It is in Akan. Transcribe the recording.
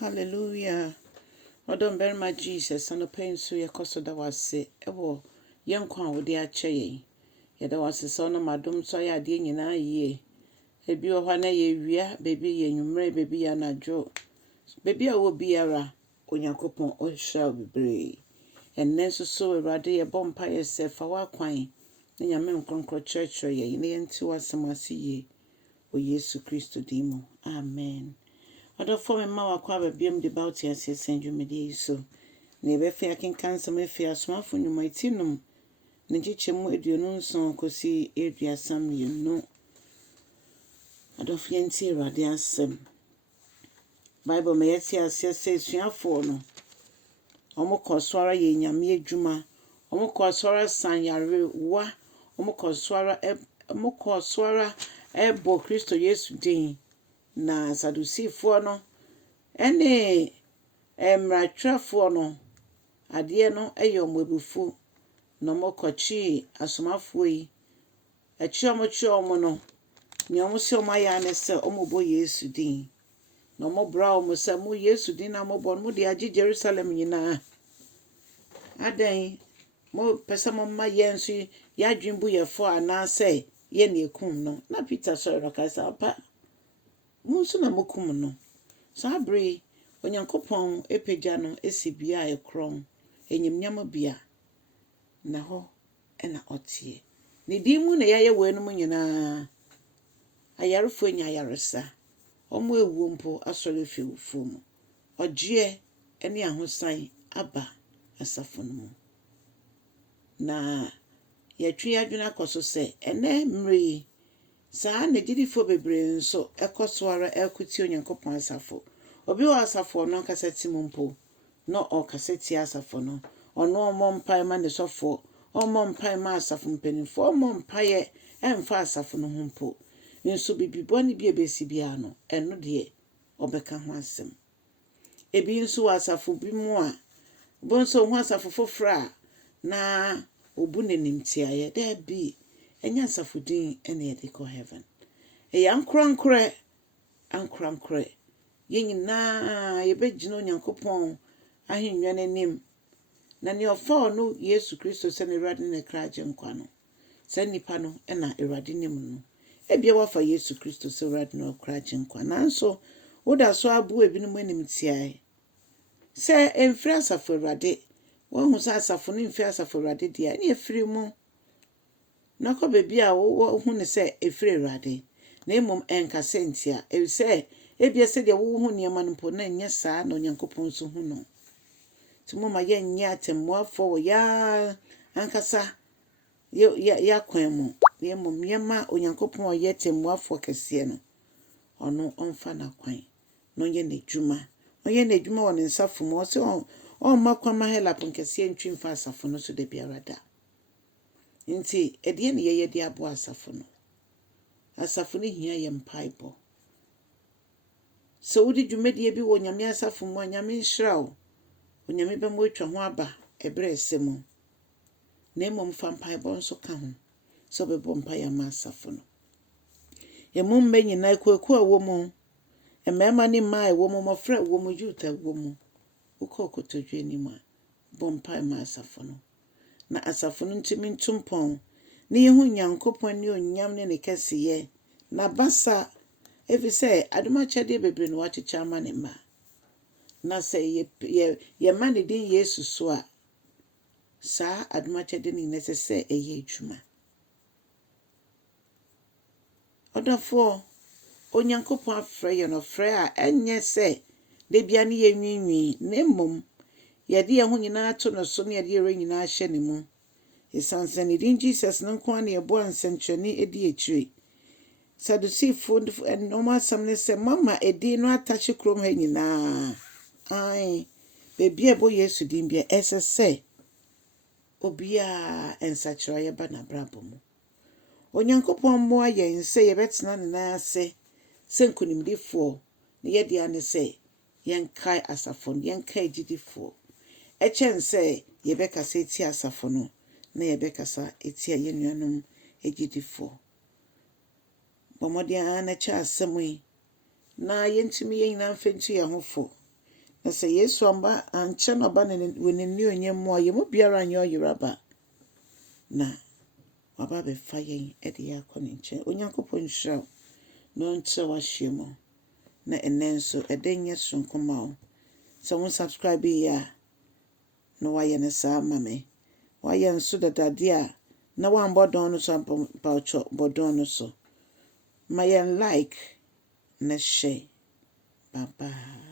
Hallelujah. Odom very much Jesus and the pain so your cost that was say, Ewo, young quan with their chay. Yet there was a son of Madame Soya ding in a ye. A beer one a year, baby, and you may baby and a joe. Baby, I will be a ra, when your coupon or shall be brave. And then so a radi a bonfire said for our quine. Then your men conquer church or ye, in the end to us some see ye. O Yesu Christo demo. Amen. Other form and ma wakwa beam the bounty and says send you me so. Never fair can cancel me fair Asomafoɔ Ndwoma tinum. Njichemu eduonu nson kosi eduasam you know. Other fianti radi asem. Bible me yeti ase say suafo no. Omo koswara ye nyame adwuma. Omo koswara sanyare wa. Omo koswara ebo Kristo Yesu din. Na Sadusifoɔ no ene emratwafoɔ no ade no ɛyɛ omobufu no mokochi asomafoɔ yi omo no ne omo se omo aya ne se omo bo Yesu din na omo bra omo se mo Yesu din na mo bo mo de agi Jerusalem nyina adan mo pese mo ma yensu ya dwembu ye fo ana se ye na ekum no na Peter so rokasa pa Munsu na mokum no. Sabre onyankopon epagya no esibia ekron. Enyimnyam bia na ho ena otie. Ne dimu na yaye wenu mu nyina. Ayarefo nya ayaresa. Omo ewu mpo asore fewufo mu. Ogye ene ahosan aba asafo no mu. Na yetwe adwena akoso se ene mri saa na gidifo bebre nso ekoswara ekuti onyankopon asafo obi wa asafo no kaseti mumpo no o kaseti asafo no ono omo mpai ma ne sofo omo mpai ma asafo mpenifo omo mpai emfa asafo no humpo nso bibiboni bi ebesi bia no eno de obeka ho asem ebi nso wa asafo bi mu a bonso ho asafo fofra na obu nenimtiaye da bi enya asafo din ene yede ko heaven ankrankre yengina yebegina onyankopon ahenwa nanim na ne ofa no Yesu Kristo se ne Awurade ne kraje nkwa no se nipa no na Awurade nim no ebia wafa Yesu Kristo se Awurade no kraje nkwa nanso woda so abu ebinom anim tiae se emfiri asafo Awurade wo sa asafo no emfiri asafo Awurade dia ne efiri mu na ko bebi a wo hu ne se efiri Awurade na emom enkase ntia se ebia se de wo hu niam no na nya saa na onyankopon so hu no timo ma ye nya atemwafo ya ankasa ya kwan mu na emom yema onyankopon ye temwafo kese no ono onfa na kwan no ye n'edwuma wɔ ne nsafo mu se on makwama helap nkese ntwimfa asafo no so de biarada nti edie ne ye de abo asafo no hia ye mpaibo so wodi dwumedie bi wɔ nyame asafo mu nyame nhyirawo onyame bɛmo atwa ho aba ebre esemu na emom fa mpaibo nso ka ho so bɛbɔ mpaia ma asafo no emom me nyina ekuaku a wɔ mu emema ne ma wɔ mu mofra wɔ mu juta wɔ mu ukokotodwe ni ma bɔ mpaia ma asafo no na asafo no ntimi ntumpon ne yehu nyankopon ne onyam ne ne kesiye na basa efi say aduma chede bebre no wachicha ma ne ma na say ye ma ne din Yesu so a saa aduma chede ne necessary eye adwuma odafo onyankopon afre ye no frɛ a enye say de bia ne ye nwinwi na mmom ye de ye ho nyina to no so ne ye de ye nyina hye ne mu esanse ne din Jesus no nko na ye bo ansentwani edi echire Sadusifoɔ Ndwoma asɛm ne sɛ mama edi no atache krom ha nyinaa ai bebi ebo Yesu din bia ɛsɛ obia ensachira ye ba na brabo mu onyankopɔn mo ayɛ nse ye betena ne nan ase sɛ nkunimdifoɔ ne ye dia ne sɛ yenkai asafo yenkai gidifo ɛkyɛn sɛ ye bekasa eti asafo no na ye bekasa eti ye nuanom egidifo Bomodia na cha asɛm yi na yentumi ye nyina mfentu ye hofo na sɛ Yesu amba ankyɛ no ɔba wɔ n'ani onyam mu a yɛmu biara nyɛ ɔyeraba na waba bɛfa yɛn de yɛ akɔ ne nkyɛn. Onyankopɔn nhyira wo na ɔnkyerɛ w'ahyia mu na ɛnɛ nso ɛda nyɛ sonko ma wo. Sɛ wo subscribe yɛ a na wayɛ ne saa ma me. Wayɛ nso dadade a na wambɔ dɔn no so mpawkyɛ bɔ dɔn no so. Ma yɛn like na share. Bye bye.